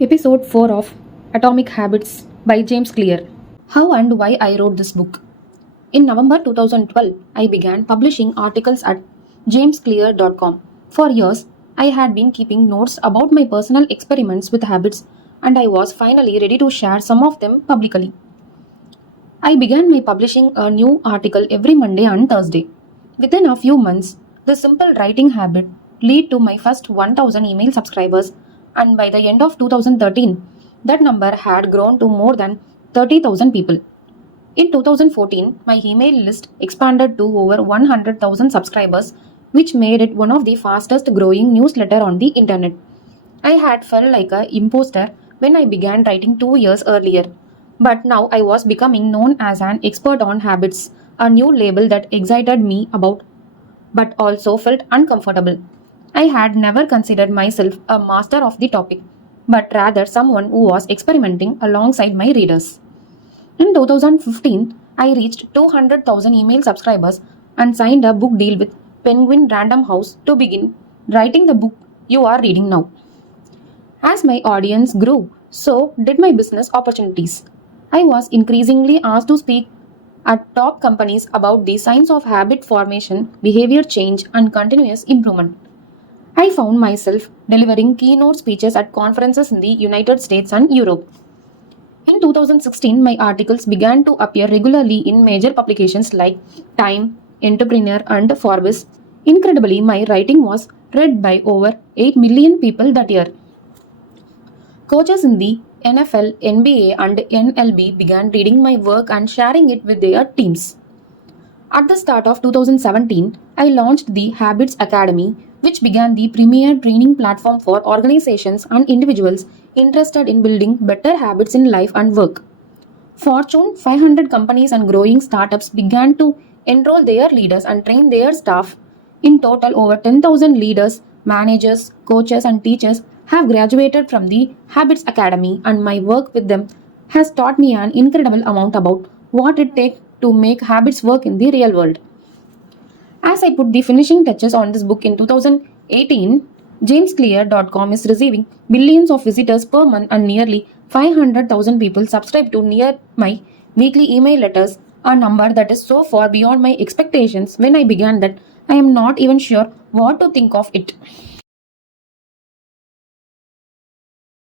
Episode 4 of Atomic Habits by James Clear. How and why I wrote this book. In November 2012, I began publishing articles at jamesclear.com. For years, I had been keeping notes about my personal experiments with habits, and I was finally ready to share some of them publicly. I began my publishing a new article every Monday and Thursday. Within a few months, the simple writing habit led to my first 1000 email subscribers, and by the end of 2013, that number had grown to more than 30,000 people. In 2014, my email list expanded to over 100,000 subscribers, which made it one of the fastest growing newsletter on the internet. I had felt like an imposter when I began writing 2 years earlier, but now I was becoming known as an expert on habits, a new label that excited me about but also felt uncomfortable. I had never considered myself a master of the topic, but rather someone who was experimenting alongside my readers. In 2015, I reached 200,000 email subscribers and signed a book deal with Penguin Random House to begin writing the book you are reading now. As my audience grew, so did my business opportunities. I was increasingly asked to speak at top companies about the science of habit formation, behavior change, and continuous improvement. I found myself delivering keynote speeches at conferences in the United States and Europe. In 2016, my articles began to appear regularly in major publications like Time, Entrepreneur, and Forbes. Incredibly, my writing was read by over 8 million people that year. Coaches in the NFL, NBA, and NLB began reading my work and sharing it with their teams. At the start of 2017, I launched the Habits Academy, which began the premier training platform for organizations and individuals interested in building better habits in life and work. Fortune 500 companies and growing startups began to enroll their leaders and train their staff. In total, over 10,000 leaders, managers, coaches, and teachers have graduated from the Habits Academy, and my work with them has taught me an incredible amount about what it takes to make habits work in the real world. As I put the finishing touches on this book in 2018, jamesclear.com is receiving billions of visitors per month and nearly 500,000 people subscribe to near my weekly email letters, a number that is so far beyond my expectations when I began that I am not even sure what to think of it.